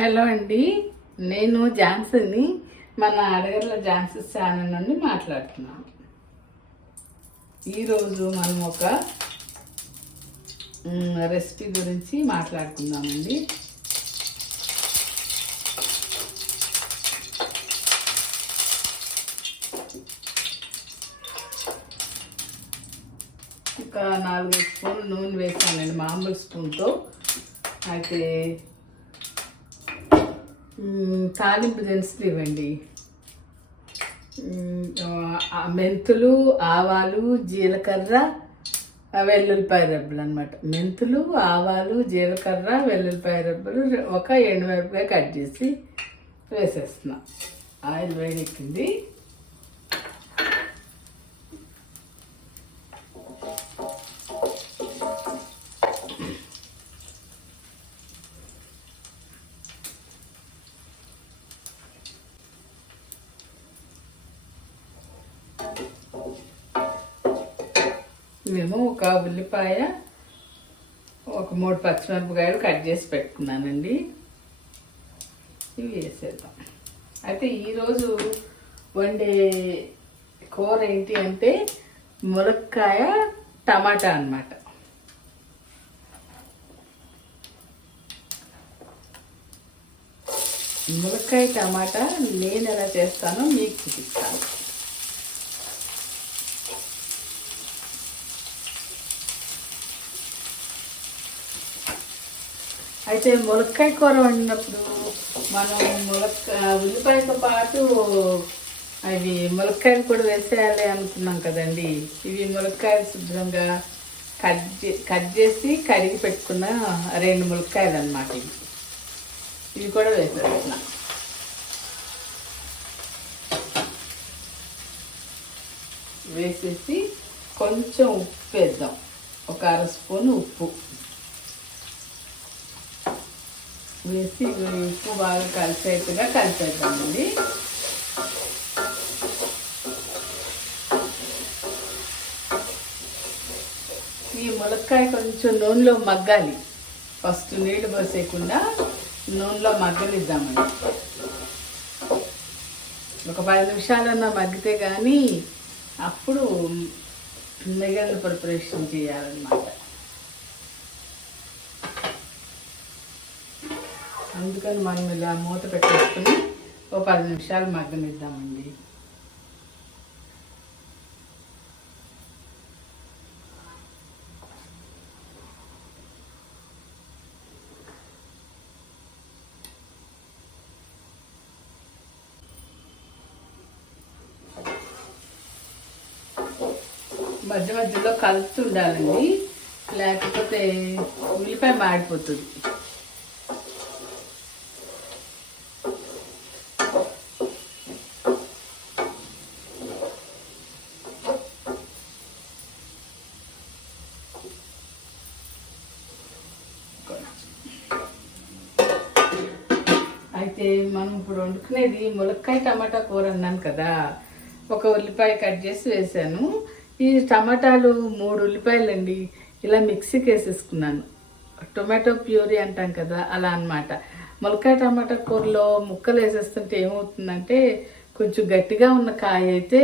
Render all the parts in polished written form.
Hello అండి, నేను ఝాన్సీని మన అడగర్ల ఝాన్సీ ఛానల్ నుండి మాట్లాడుతున్నాను. ఈరోజు మనం ఒక రెసిపీ గురించి మాట్లాడుకుందామండి. ఒక 4 స్పూన్లు నూనె వేసానండి, మామూలు స్పూన్తో. అయితే తాలింపు దినుసులు ఇవ్వండి. మెంతులు, ఆవాలు, జీలకర్ర, వెల్లుల్లిపాయ రబ్బలు అనమాట. మెంతులు, ఆవాలు, జీలకర్ర, వెల్లుల్లిపాయ రబ్బలు, ఒక ఎండుమిరపకాయ కట్ చేసి వేసేస్తున్నా. ఆయిల్ వేడెక్కింది. మేము ఒక ఉల్లిపాయ, ఒక 3 పచ్చిమిరపకాయలు కట్ చేసి పెట్టుకున్నానండి. ఇవి వేసేద్దాం. అయితే ఈరోజు వండే కూర ఏంటి అంటే ములక్కాయ టమాటా అన్నమాట. ములక్కాయ టమాటా నేను ఎలా చేస్తానో మీకు చూపిస్తాను. అయితే ములక్కాయ కూర వండినప్పుడు మనం ఉల్లిపాయతో పాటు అవి ములక్కాయలు కూడా వేసేయాలి అనుకున్నాం కదండి. ఇవి ములక్కాయలు శుభ్రంగా కట్ చేసి కడిగి పెట్టుకున్న 2 ములక్కాయలు అన్నమాట. ఇవి కూడా వేసేస్తున్నా. వేసేసి కొంచెం ఉప్పు వేద్దాం, ఒక 1/2 స్పూను ఉప్పు వేసి ఉప్పు బాగా కలిసేట్టుగా కలిపేద్దామండి. ఈ ములక్కాయ కొంచెం నూనెలో మగ్గాలి. ఫస్ట్ నీళ్ళు పోసేయకుండా నూనెలో మగ్గనిద్దామండి. ఒక 10 నిమిషాలన్నా మగ్గితే కానీ అప్పుడు మిగిలిన ప్రిపరేషన్ చేయాలన్నమాట. అందుకని మనం ఇలా మూత పెట్టేసుకుని ఒక 10 నిమిషాలు మగ్గనిద్దామండి. మధ్య మధ్యలో కలుపుతుండాలండి, లేకపోతే ఉల్లిపాయ మాడిపోతుంది. అయితే మనం ఇప్పుడు వండుకునేది ములక్కాయ టమాటా కూర అన్నాను కదా. ఒక ఉల్లిపాయ కట్ చేసి వేసాను. ఈ టమాటాలు 3 ఉల్లిపాయలు అండి ఇలా మిక్సీకి వేసేసుకున్నాను. టొమాటో ప్యూరీ అంటాం కదా, అలా అన్నమాట. ములక్కాయ టమాటా కూరలో ముక్కలు వేసేస్తుంటే ఏమవుతుందంటే కొంచెం గట్టిగా ఉన్న కాయ అయితే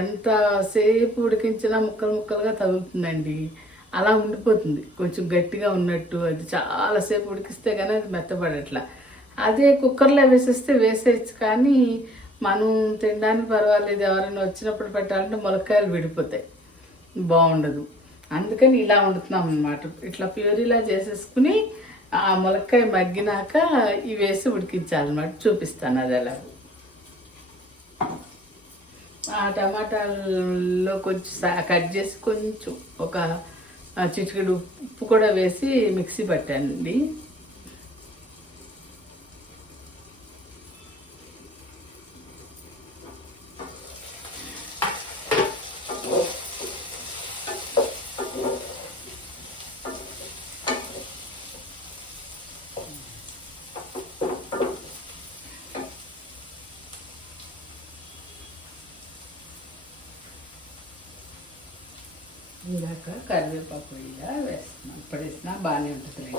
ఎంతసేపు ఉడికించినా ముక్కలు ముక్కలుగా తగులుతుందండి. అలా ఉండిపోతుంది, కొంచెం గట్టిగా ఉన్నట్టు. అది చాలాసేపు ఉడికిస్తే కానీ అది మెత్తపడట్లా. అదే కుక్కర్లో వేసేయచ్చు, కానీ మనం తినడానికి పర్వాలేదు. ఎవరైనా వచ్చినప్పుడు పెట్టాలంటే ములక్కాయలు విడిపోతాయి, బాగుండదు. అందుకని ఇలా వండుతున్నాం అన్నమాట. ఇట్లా ప్యూరీలా చేసేసుకుని ఆ ములక్కాయ మగ్గినాక ఇవి వేసి ఉడికించాలన్నమాట. చూపిస్తాను అది ఎలా. ఆ టమాటాల్లో కొంచెం కట్ చేసి కొంచెం ఒక చిటికెడు ఉప్పు కూడా వేసి మిక్సీ పట్టానండి. ఇందాక కరివేపాకు ఇలా వేస్తున్నాం. ఇప్పుడు వేసినా బాగానే ఉంటుంది.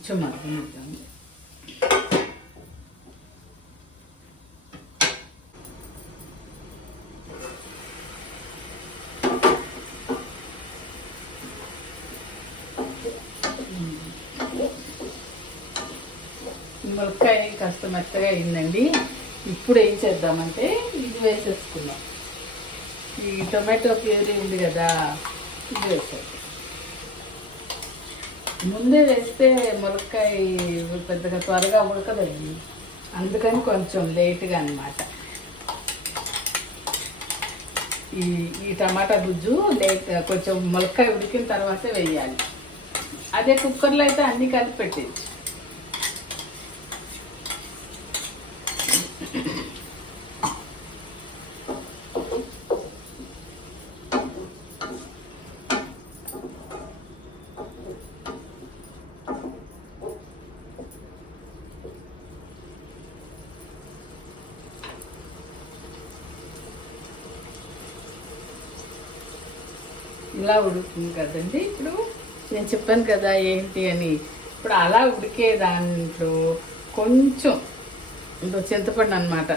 కొంచెం మగ్గనిద్దాము. ములక్కాయ కాస్త మెత్తగా అయిందండి. ఇప్పుడు ఏం చేద్దామంటే ఇది వేసేసుకున్నాం. ఈ టొమాటో ప్యూరీ ఉంది కదా, ఇది వేసేది. ముందే వేస్తే ములక్కాయ పెద్దగా త్వరగా ఉడకదండి, అందుకని కొంచెం లేట్గా అన్నమాట. ఈ టమాటా గుజ్జు కొంచెం ములక్కాయ ఉడికిన తర్వాతే వేయాలి. అదే కుక్కర్లో అయితే అన్నీ కలిపి పెట్టేది. ఇలా ఉడుకుతుంది కదండి. ఇప్పుడు నేను చెప్పాను కదా ఏంటి అని. ఇప్పుడు అలా ఉడికే దాంట్లో కొంచెం చింతపండు అన్నమాట.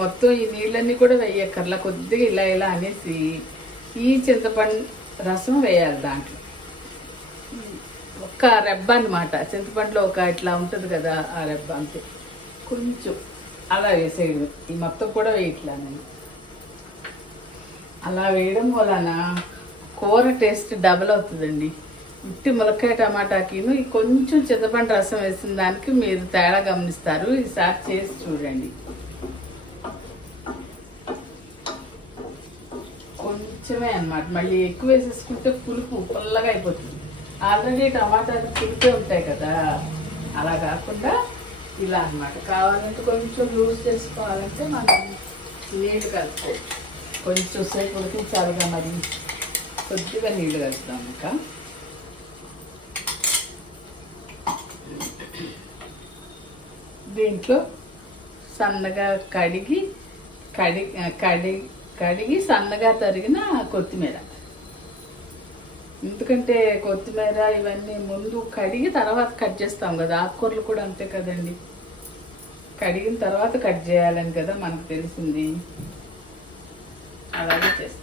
మొత్తం ఈ నీళ్ళన్నీ కూడా వేయక్కర్లా, కొద్దిగా ఇలా ఇలా అనేసి ఈ చింతపండు రసం వేయాలి దాంట్లో. ఒక్క రెబ్బ అనమాట, చింతపండులో ఒక ఇట్లా ఉంటుంది కదా, ఆ రెబ్బ అంతే. కొంచెం అలా వేసేయడం. ఈ మొత్తం కూడా వేయట్లా నేను. అలా వేయడం వలన కూర టేస్ట్ డబల్ అవుతుందండి. ఉట్టి ములక్కాయ టమాటాకిను ఈ కొంచెం చింతపండు రసం వేసిన దానికి మీరు తేడా గమనిస్తారు. ఈసారి చేసి చూడండి. కొంచెమే అన్నమాట, మళ్ళీ ఎక్కువ వేసేసుకుంటే పులుపు పుల్లగా అయిపోతుంది. ఆల్రెడీ టమాటాలు పులిపే ఉంటాయి కదా, అలా కాకుండా ఇలా అన్నమాట. కావాలంటే కొంచెం లూజ్ చేసుకోవాలంటే మనం నీళ్ళు కలుపుకోవచ్చు. కొంచెం సేపు ఉడికించాలిగా, మరి కొద్దిగా నీళ్ళు కలుపుదాం. ఇంకా దీంట్లో సన్నగా కడిగి సన్నగా తరిగిన కొత్తిమీర. ఎందుకంటే కొత్తిమీర ఇవన్నీ ముందు కడిగి తర్వాత కట్ చేస్తాం కదా, ఆకుకూరలు కూడా అంతే కదండి, కడిగిన తర్వాత కట్ చేయాలని కదా మనకు తెలిసింది. అలాగే చేస్తాం.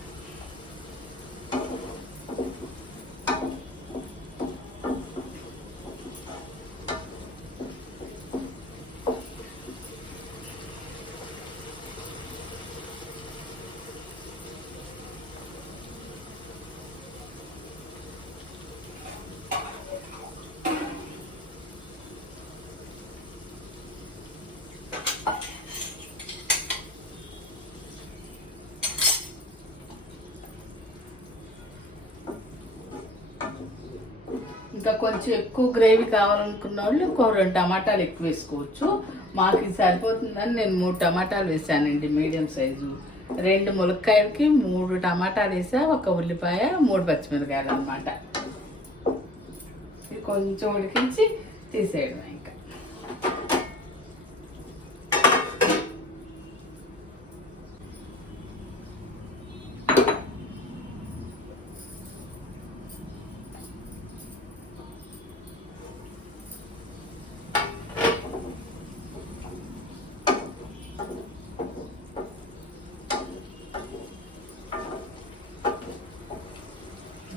ఇంకా కొంచెం ఎక్కువ గ్రేవీ కావాలనుకున్న వాళ్ళు ఇంకో 2 టమాటాలు ఎక్కువ వేసుకోవచ్చు. మాకు ఇది సరిపోతుందని నేను 3 టమాటాలు వేసానండి, మీడియం సైజు. 2 ములక్కాయలకి 3 టమాటాలు వేసా, 1 ఉల్లిపాయ, 3 పచ్చిమిరకాయలు అన్నమాట. ఇది కొంచెం ఉడికించి తీసేయడం. ఇంకా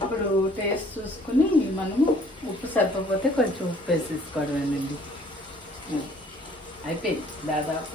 ఇప్పుడు టేస్ట్ చూసుకుని మనము ఉప్పు సరిపోతే కొంచెం ఉప్పు వేసి తీసుకోవడమేనండి. అయిపోయింది దాదాపు.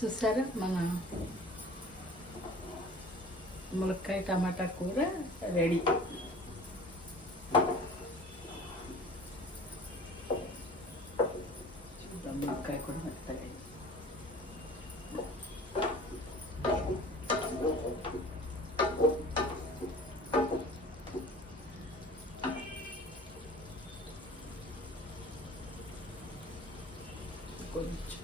చూసారా మన ములక్కాయ టమాటా కూర రెడీ. చూద్దాం, ములక్కాయ కూడా మెత్తగా కొంచెం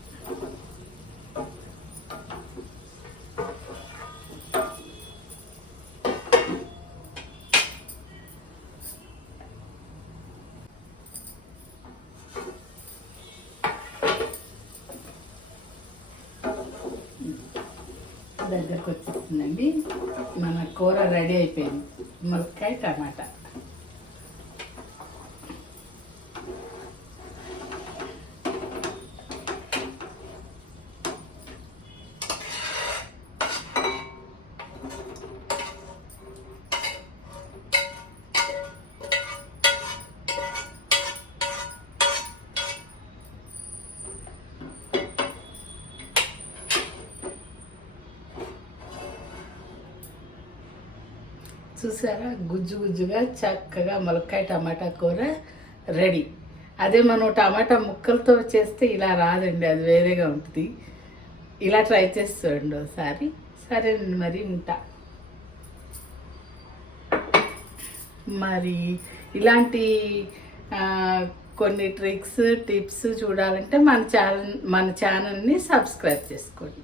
దగ్గరకు వచ్చేస్తుందండి. మన కూర రెడీ అయిపోయింది, ములక్కాయ టమాటా. చూసారా, గుజ్జు గుజ్జుగా చక్కగా ములక్కాయ టమాటా కూర రెడీ. అదే మనం టమాటా ముక్కలతో చేస్తే ఇలా రాదండి, అది వేరేగా ఉంటుంది. ఇలా ట్రై చేసి చూడండి ఒకసారి. సరేనండి, మరి ఉంటా. మరి ఇలాంటి కొన్ని ట్రిక్స్ టిప్స్ చూడాలంటే మన ఛానల్ని సబ్స్క్రైబ్ చేసుకోండి.